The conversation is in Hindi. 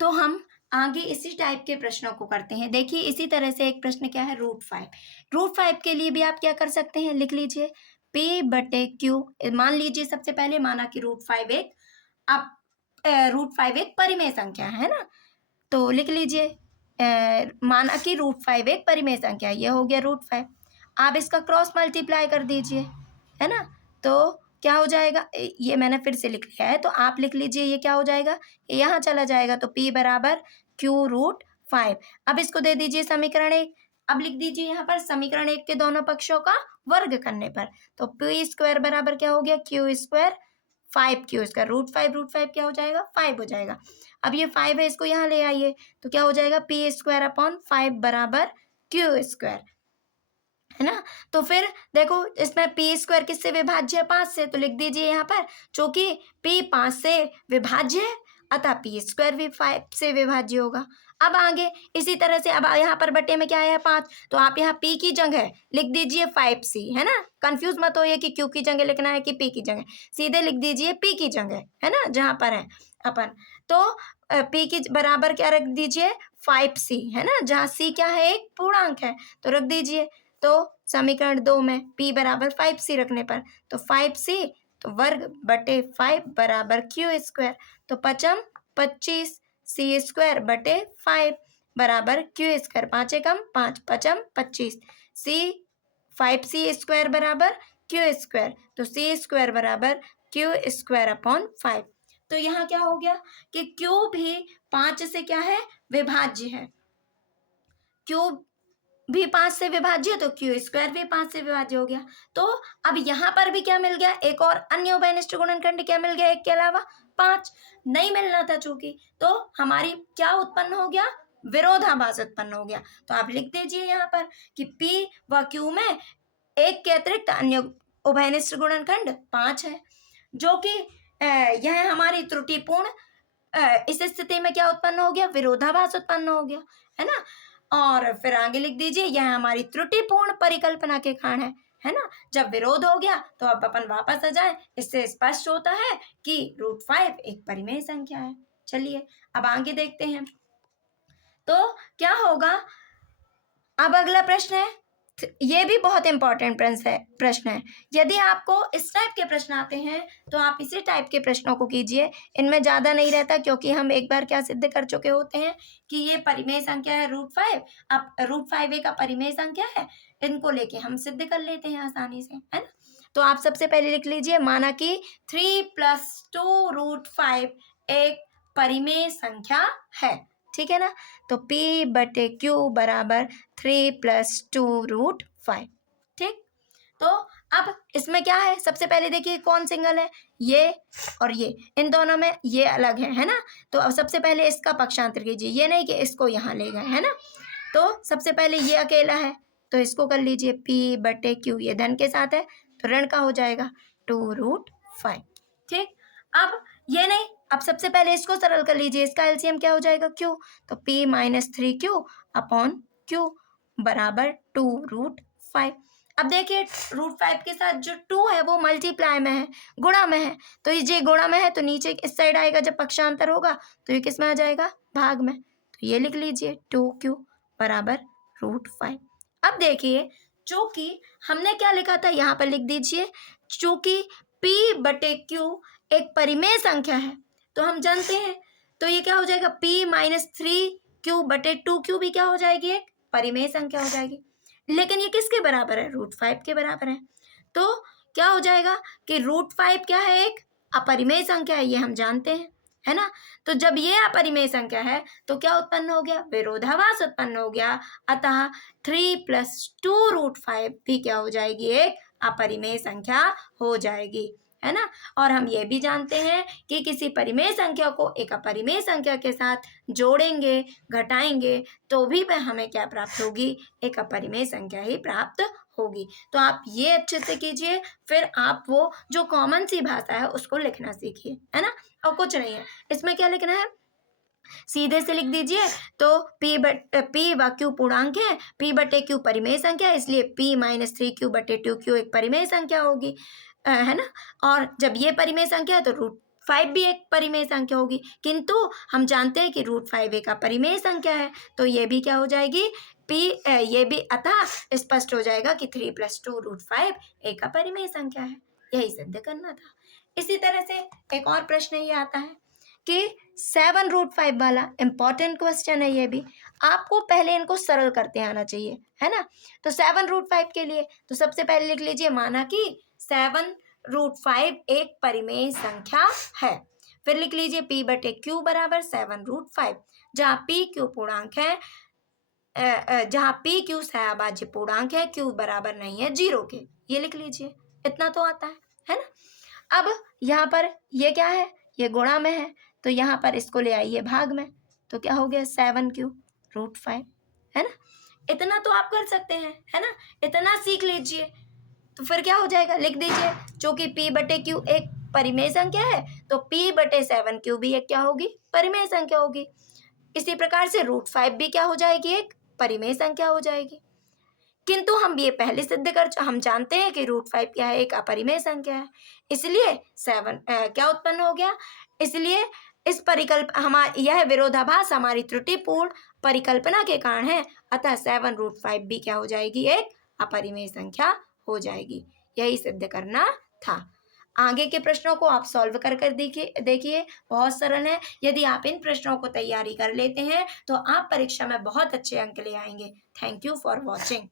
तो हम आगे इसी टाइप के प्रश्नों को करते हैं। देखिए इसी तरह से एक प्रश्न क्या है, √5। √5 के लिए भी आप क्या कर सकते हैं, लिख लीजिए P/Q। मान लीजिए सबसे पहले माना कि √5 एक आप √5 एक परिमेय संख्या है ना, तो लिख लीजिए माना कि √5 एक परिमेय संख्या, ये हो गया √5। आप इसका क्रॉस मल्टीप्लाई कर दीजिए, है ना, तो क्या हो जाएगा, ये मैंने फिर से लिख लिया है, तो आप लिख लीजिए ये क्या हो जाएगा, ये यहाँ चला जाएगा, तो P बराबर Q√5। अब इसको दे दीजिए समीकरण 1। अब लिख दीजिए यहाँ पर समीकरण 1 के दोनों पक्षों का वर्ग करने पर, तो P² बराबर क्या हो गया, Q², 5Q², √5 क्या हो जाएगा, 5 हो जाएगा। अब ये 5 है, इसको यहाँ ले आइए, तो क्या हो जाएगा, P² / 5 बराबर Q², है ना। तो फिर देखो इसमें P² किससे विभाज्य है, 5 से, तो लिख दीजिए यहाँ पर चूंकि P 5 से विभाज्य है अतः P² भी 5 से विभाज्य होगा। अब आगे इसी तरह से, अब यहाँ पर बटे में क्या आया, 5, तो आप यहाँ P की जगह लिख दीजिए 5C, है ना। कंफ्यूज मत होइए कि Q की जगह लिखना है कि P की जगह, सीधे लिख दीजिए P की जगह, है ना, जहाँ पर है अपन। तो P की बराबर क्या रख दीजिए, 5C, है ना, जहाँ C क्या है, एक पूर्णांक है, तो रख दीजिए। तो समीकरण 2 में P बराबर 5C रखने पर, तो 5C तो वर्ग बटे 5 बराबर Q², तो 5 25, C² बटे 5 बराबर Q², 5 एकम 5, 5 25, C 5C² बराबर Q², तो C² बराबर Q²/5। तो यहाँ क्या हो गया कि Q भी 5 से क्या है, विभाज्य है, Q भी 5 से विभाज्य, तो Q² भी 5 से विभाज्य हो गया। तो अब यहाँ पर भी क्या मिल गया, एक और अन्य उभयनिष्ठ गुणनखंड क्या मिल गया, एक के अलावा 5 नहीं मिलना था चूंकि, तो हमारी क्या उत्पन्न हो गया, विरोधाभास उत्पन्न हो गया। तो आप लिख दीजिए यहाँ पर कि P व Q में एक के अतिरिक्त अन्य उभयनिष्ठ गुणनखंड 5 है, जो कि यह हमारी त्रुटिपूर्ण इस स्थिति में क्या उत्पन्न हो गया, विरोधाभास उत्पन्न हो गया, है ना। और फिर आगे लिख दीजिए यह हमारी त्रुटिपूर्ण परिकल्पना के कारण है ना। जब विरोध हो गया तो अब अपन वापस आ जाए, इससे स्पष्ट होता है कि √5 एक परिमेय संख्या है। चलिए अब आगे देखते हैं, तो क्या होगा। अब अगला प्रश्न है, ये भी बहुत इंपॉर्टेंट प्रश्न है। यदि आपको इस टाइप के प्रश्न आते हैं तो आप इसी टाइप के प्रश्नों को कीजिए, इनमें ज़्यादा नहीं रहता, क्योंकि हम एक बार क्या सिद्ध कर चुके होते हैं कि ये परिमेय संख्या है √5। अब √5 एक परिमेय संख्या है, इनको लेके हम सिद्ध कर लेते हैं आसानी से, है ना। तो आप सबसे पहले लिख लीजिए, माना कि 3 + 2√5 एक परिमेय संख्या है, ठीक है ना। तो P/Q बराबर 3 + 2√5, ठीक। तो अब इसमें क्या है, सबसे पहले देखिए कौन सिंगल है, ये और ये, इन दोनों में ये अलग है ना। तो अब सबसे पहले इसका पक्षांतर कीजिए, ये नहीं कि इसको यहाँ ले गए, है ना। तो सबसे पहले ये अकेला है, तो इसको कर लीजिए P/Q, ये धन के साथ है तो ऋण का हो जाएगा 2√5, ठीक। अब ये नहीं, अब सबसे पहले इसको सरल कर लीजिए, इसका एलसीएम क्या हो जाएगा, Q, तो P - 3Q/Q बराबर 2√5। अब देखिए √5 के साथ जो 2 है वो मल्टीप्लाई में है, गुणा में है, तो ये गुणा में है तो नीचे इस साइड आएगा, जब पक्षांतर होगा तो ये किस में आ जाएगा, भाग में, तो ये लिख लीजिए 2Q बराबर √5। अब देखिए चूंकि हमने क्या लिखा था, यहाँ पर लिख दीजिए, चूंकि P/Q एक परिमेय संख्या है तो हम जानते हैं, तो ये क्या हो जाएगा, P - 3Q/2Q भी क्या हो जाएगी, एक परिमेय संख्या हो जाएगी। लेकिन ये किसके बराबर है, √5 के बराबर है। तो क्या हो जाएगा कि √5 क्या है, एक अपरिमेय संख्या है, ये हम जानते हैं, है ना। तो जब ये अपरिमेय संख्या है तो क्या उत्पन्न हो गया, विरोधाभास उत्पन्न हो गया, अतः 3 + 2√5 भी क्या हो जाएगी, एक अपरिमेय संख्या हो जाएगी, है ना। और हम ये भी जानते हैं कि किसी परिमेय संख्या को एक अपरिमेय संख्या के साथ जोड़ेंगे, घटाएंगे, तो भी वह हमें क्या प्राप्त होगी, एक अपरिमेय संख्या ही प्राप्त होगी। तो आप ये अच्छे से कीजिए, फिर आप वो जो कॉमन सी भाषा है उसको लिखना सीखिए, है ना। और कुछ नहीं है, इसमें क्या लिखना है, सीधे से लिख दीजिए, तो P व Q पूर्णांक है, P/Q परिमेय संख्या, इसलिए P - 3Q/2Q एक परिमेय संख्या होगी, है ना। और जब ये परिमेय संख्या है तो 5 भी एक परिमेय संख्या होगी, किंतु हम जानते हैं कि √5 एक अपरिमेय संख्या है, तो ये भी क्या हो जाएगी ये भी अतः स्पष्ट हो जाएगा कि 3 + 2 √5 एक अपरिमेय संख्या है। यही सिद्ध करना था। इसी तरह से एक और प्रश्न ये आता है कि 7 √5 वाला इंपॉर्टेंट क्वेश्चन है। ये भी आपको पहले इनको सरल करते आना चाहिए, है ना। तो 7 √5 के लिए तो सबसे पहले लिख लीजिए, माना कि 7 √5 एक परिमेय संख्या है। फिर लिख लीजिए p/q बराबर 7 √5, जहाँ p q पूर्णांक है, जहाँ p q सहअभाज्य पूर्णांक है, q बराबर नहीं है 0 के। ये लिख लीजिए, इतना तो आता है ना। अब यहाँ पर ये क्या है, ये गुणा में है, तो यहाँ पर इसको ले आइए भाग में, तो क्या हो गया 7q√5, है ना। इतना तो आप कर सकते हैं, है ना, इतना सीख लीजिए। तो फिर क्या हो जाएगा, लिख दीजिए, चूंकि p/q एक परिमेय संख्या है तो p/7q भी एक क्या होगी, परिमेय संख्या होगी। इसी प्रकार से √5 भी क्या हो जाएगी, एक परिमेय संख्या हो जाएगी। किंतु हम ये पहले सिद्ध हम जानते हैं कि √5 क्या है, एक अपरिमेय संख्या है, इसलिए 7 क्या उत्पन्न हो गया, इसलिए इस यह विरोधाभास हमारी त्रुटिपूर्ण परिकल्पना के कारण है, अतः 7 √5 भी क्या हो जाएगी, एक अपरिमेय संख्या हो जाएगी। यही सिद्ध करना था। आगे के प्रश्नों को आप सॉल्व कर देखिए, बहुत सरल है। यदि आप इन प्रश्नों को तैयारी कर लेते हैं तो आप परीक्षा में बहुत अच्छे अंक ले आएंगे। Thank you for watching.